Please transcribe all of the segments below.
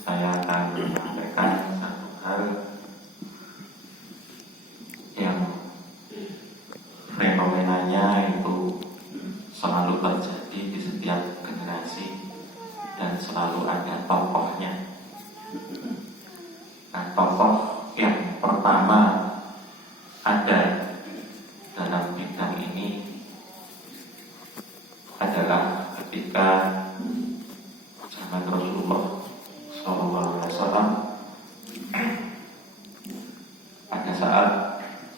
saya akan menyampaikan satu hal yang fenomenanya itu selalu terjadi di setiap generasi dan selalu ada tokohnya. Nah, tokoh yang pertama ada dalam bidang ini adalah ketika zaman Rasulullah SAW, pada saat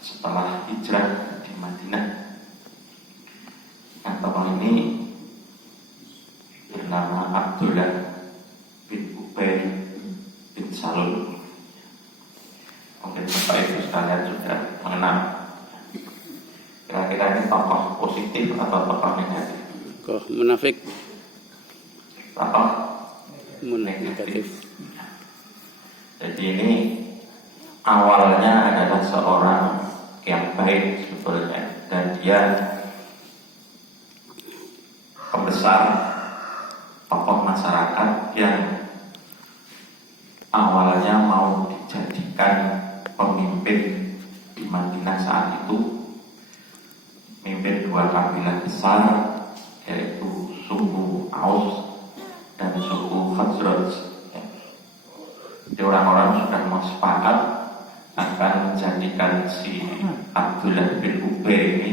setelah hijrah di Madinah. Nah, tokoh ini bernama Abdullah bin Ubay bin Salul. Mungkin Bapak Ibu sekalian sudah mengenal. Kira-kira ini tokoh positif atau tokoh negatif? Tokoh munafik. Tokoh Negatif. Jadi ini awalnya adalah seorang yang baik sebetulnya, dan dia pembesar tokoh masyarakat yang awalnya mau dijadikan pemimpin di Madinah saat itu, memimpin dua kabilah besar, yaitu suku Aus dan suku Khazraj. Jadi orang-orang sudah mau sepakat akan menjadikan si Abdullah bin Ubay ini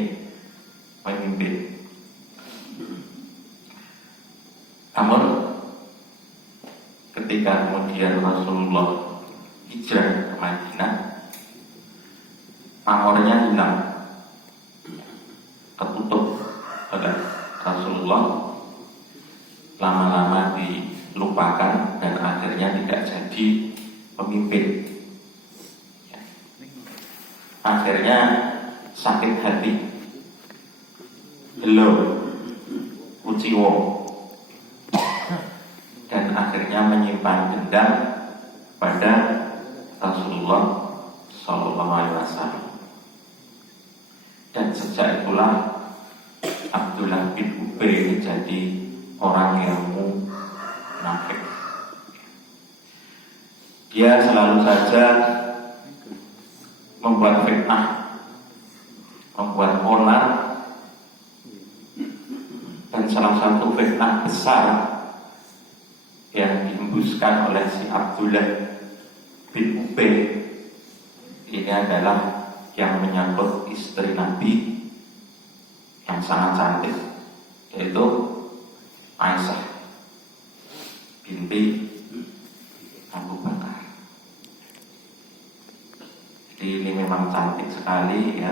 pemimpin. Namun ketika kemudian Rasulullah hijrah ke Madinah, pamornya hilang, ketutup oleh Rasulullah, lama-lama dilupakan dan akhirnya tidak jadi pemimpin. Akhirnya sakit hati, belum kuciwo, dan akhirnya menyimpan dendam pada Rasulullah SAW. Dan sejak itulah Abdullah bin Ubay menjadi orang yang munafik. Dia selalu saja membuat fitnah, membuat onar, dan salah satu fitnah besar yang dihembuskan oleh si Abdullah bin Ubay ini adalah yang menyangkut istri Nabi yang sangat cantik, yaitu Aisyah binti Abu Bakar. Jadi ini memang cantik sekali ya,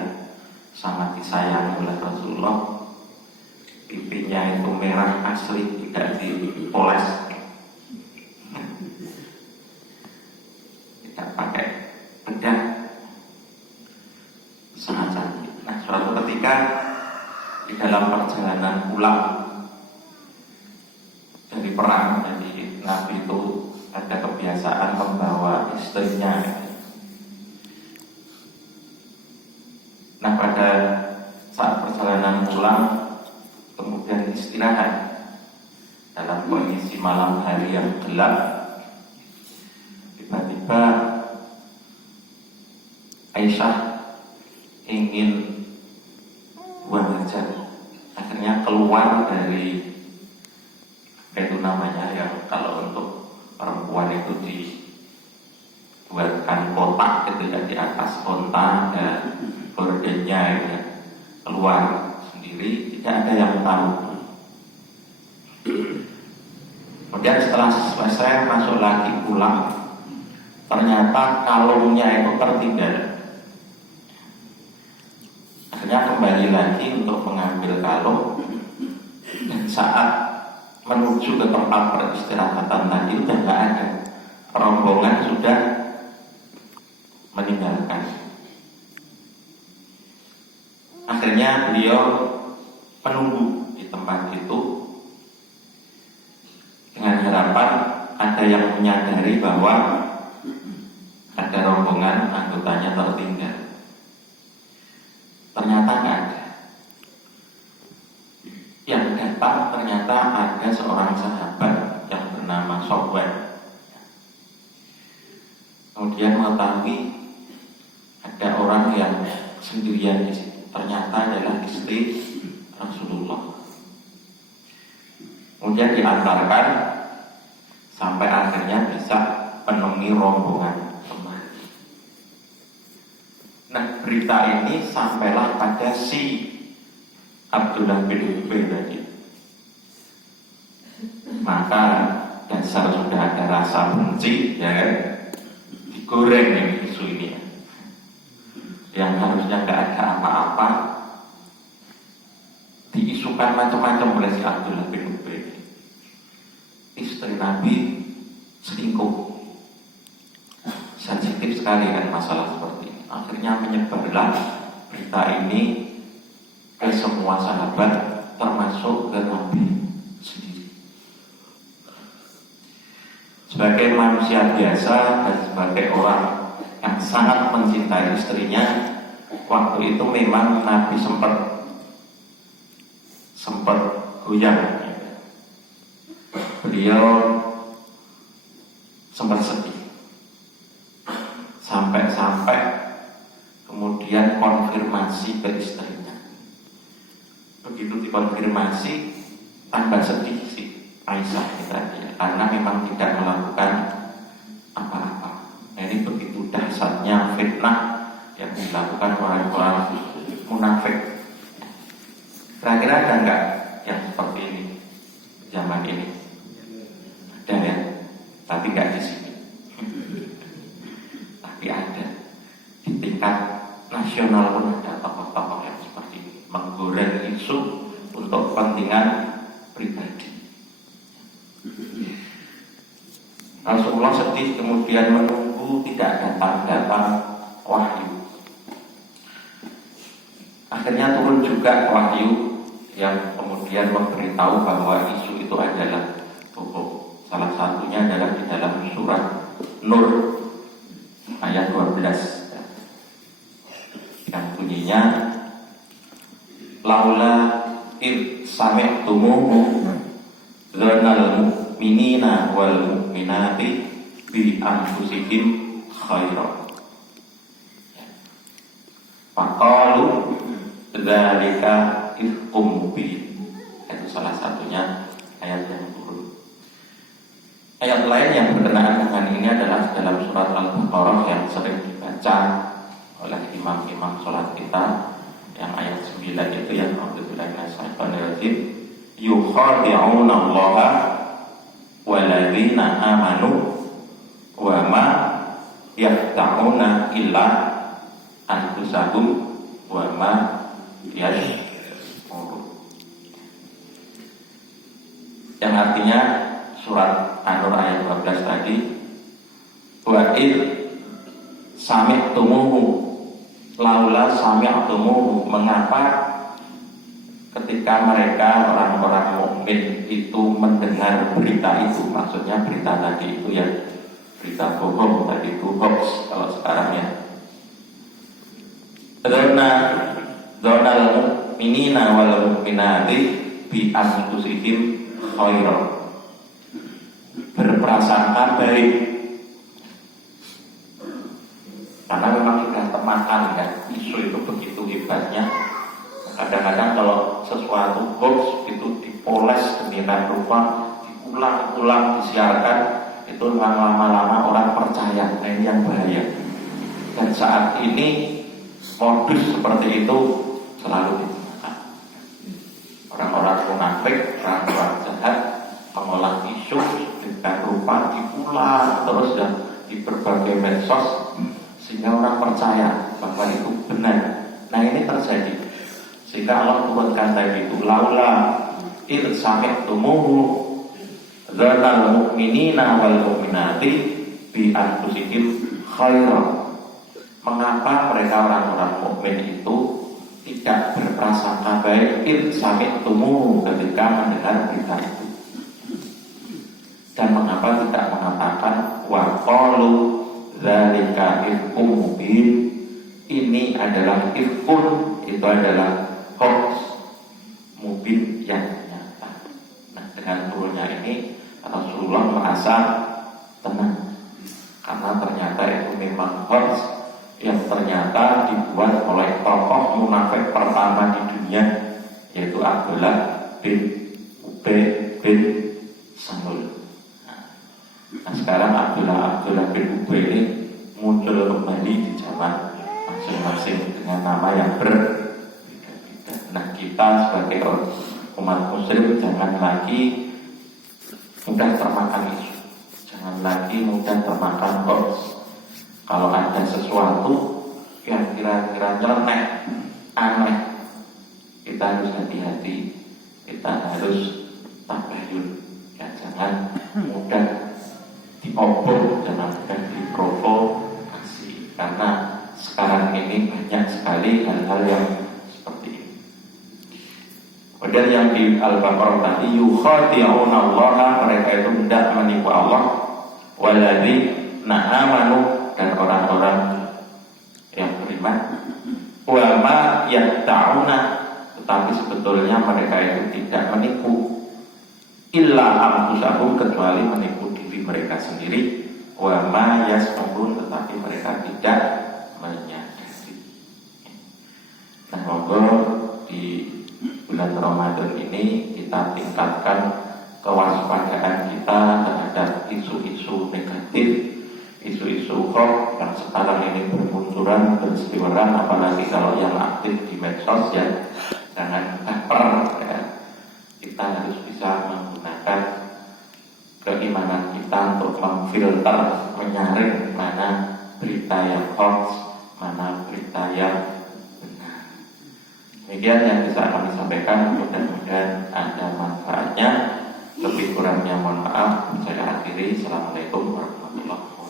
sangat disayangi oleh Rasulullah. Pipinya itu merah asli, tidak dipoles, tidak pakai bedak, sangat cantik. Nah, suatu ketika di dalam perjalanan pulang dari perang, jadi Nabi itu ada kebiasaan membawa istrinya. Nah, pada saat perjalanan pulang kemudian istirahat dalam kondisi malam hari yang gelap, tiba-tiba Aisyah ingin buang hajat. Akhirnya keluar dari itu namanya yang kalau untuk perempuan itu dibuatkan kotak gitu ya, di atas kontak dan gordennya ya, keluar sendiri, tidak ada yang tahu. Kemudian setelah selesai masuk lagi pulang, ternyata kalungnya itu tertinggal. Akhirnya kembali lagi untuk mengambil kalung, dan saat menuju ke tempat peristirahatan tadi sudah tidak ada, rombongan sudah meninggalkan. Akhirnya beliau menunggu di tempat itu dengan harapan ada yang menyadari bahwa ada rombongan anggotanya tertinggal. Ternyata nggak ada. Yang datang ternyata ada seorang sahabat yang bernama Sofwan. kemudian mengetahui ada orang yang sendirian di situ. Ternyata adalah istri Rasulullah. Kemudian diantarkan sampai akhirnya bisa menemui rombongan kembali. Nah, berita ini sampailah pada si Abdullah bin Ubay tadi. Maka dasar sudah ada rasa benci, ya kan? Digoreng nih isu ini. Yang harusnya nggak ada apa-apa, diisukan macam-macam oleh si Abdullah bin Ubay. Istri Nabi selingkuh. Sensitif sekali kan masalah seperti ini. Akhirnya menyebarlah berita ini ke semua sahabat, termasuk ke Nabi sendiri. Sebagai manusia biasa dan sebagai orang yang sangat mencintai istrinya, waktu itu memang Nabi sempat goyang. Beliau sempat sedih sampai kemudian konfirmasi ke istrinya. Begitu dikonfirmasi, tambah sedih si Aisyah tadi, karena memang tidak melakukan apa-apa. Nah, ini begitu dahsyatnya fitnah yang dilakukan orang-orang munafik. Kira-kira ada enggak yang seperti ini zaman ini? Ada ya, tapi enggak di sini. Tapi ada di tingkat nasional pun ada tokoh-tokoh yang seperti ini, menggoreng isu untuk kepentingan pribadi. Rasulullah sedih, kemudian menunggu tidak datang wahyu. Akhirnya turun juga wahyu yang kemudian memberitahu bahwa isu itu adalah bohong. Salah satunya adalah di dalam surat Nur ayat 12 yang bunyinya laula id sami'tumuhu dzanal mu'minina wal mu'minati bi anfusihim khairan faqalu dzalika ifkum mubin. Itu salah satunya ayat yang turun. Ayat lain yang berkenaan dengan ini adalah dalam surat Al-Baqarah yang sering dibaca oleh imam-imam sholat kita, yang ayat 9 itu yang Alhamdulillah minasyaitonirrajim, yukhadi'una allaha waladzina amanu wa ma yakhta'una illa anfusahum wa ma yash'urun. Yang artinya surat An-Nur ayat 12 tadi, wa id sami'tumuhu laula sami'tumuhu, mengapa ketika mereka orang-orang mukmin itu mendengar berita itu, maksudnya berita tadi itu ya, berita bohong tadi itu hoax kalau sekarang ya. Dzanal mu'minina wal mu'minati bi anfusihim khairan, berprasangka baik, karena memang sudah temakan kan, isu itu begitu hebatnya. Kadang-kadang kalau sesuatu hoax itu dipoles demikian rupa, diulang-ulang disiarkan, itu memang lama-lama orang percaya. Nah, ini yang bahaya. Dan saat ini modus seperti itu selalu digunakan. Orang-orang munafik, orang-orang jahat mengolah isu dengan rupa diulang terus dan di berbagai medsos sehingga orang percaya bahwa itu benar. Nah, ini terjadi sehingga Allah turunkan tadi itu laula id sami'tumuhu dzanal mu'minina wal mu'minati bi anfusihim khairan. Mengapa mereka orang-orang mukmin itu tidak berprasangka baik id sami'tumuhu ketika mendengar berita itu, dan mengapa tidak mengatakan wa qalu dzalika ifkum mubin, ini adalah ifkun, itu adalah hoax mubin yang nyata. Nah, dengan turunnya ini Rasulullah merasa tenang karena ternyata itu yang memang hoax, yang ternyata dibuat oleh tokoh munafik pertama di dunia, yaitu Abdullah bin Ubay bin Salul. Nah sekarang Abdullah bin Ubay ini muncul kembali di zaman masing-masing dengan nama yang berbeda-beda. Nah kita sebagai umat muslim jangan lagi mudah termakan isu, jangan lagi mudah termakan hoax. Kalau ada sesuatu yang kira-kira nyeleneh, aneh, kita harus hati-hati, kita harus tabayun, ya jangan mudah diobor, jangan mudah diprovokasi, karena sekarang ini banyak sekali hal-hal yang seperti ini. Kemudian yang di Al-Baqarah tadi, yukhadi'una Allah, mereka itu hendak menipu Allah, walladzina amanu, dan orang-orang yang beriman, wa ma yakta'una, tetapi sebetulnya mereka itu tidak menipu, illa anfusahum, kecuali menipu diri mereka sendiri, wa ma yas'urun, tetapi mereka tidak menyadari. Nah, monggo di bulan Ramadan ini kita tingkatkan kewaspadaan kita terhadap isu-isu negatif, isu-isu hoax yang sekarang ini bermunculan, berseliweran, apalagi kalau yang aktif di medsos, ya jangan baper, ya. Kita harus bisa menggunakan keimanan kita untuk memfilter, menyaring mana berita yang hoax, mana berita yang benar. Demikian yang bisa kami sampaikan, mudah-mudahan ada manfaatnya. Lebih kurangnya mohon maaf. Saya akhiri. Assalamualaikum warahmatullahi wabarakatuh.